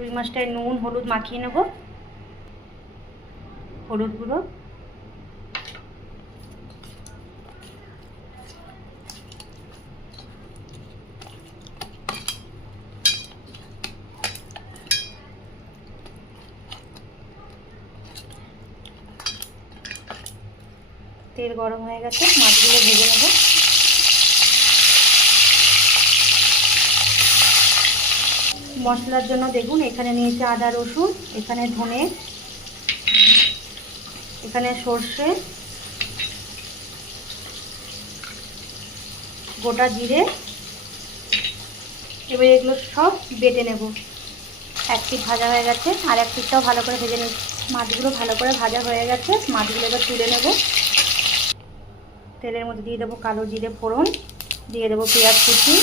রুই মাছটায় নুন হলুদ মাখিয়ে নেব। হলুদ গুঁড়ো, তেল গরম হয়ে গেছে, মাছগুলো ভেজে নেব। মশলার জন্য দেখুন এখানে নিয়েছে আদা রসুন, এখানে ধনে, এখানে সর্ষে, গোটা জিরে। এবার এগুলো সব বেটে নেব। এক পিঠ ভাজা হয়ে গেছে, আর এক পিঠটাও ভালো করে ভেজে নেব। মাছগুলো ভালো করে ভাজা হয়ে গেছে, মাছগুলো এবার তুলে নেব। তেলের মধ্যে দিয়ে দেবো কালো জিরে ফোড়ন, দিয়ে দেবো পেঁয়াজ কুচি,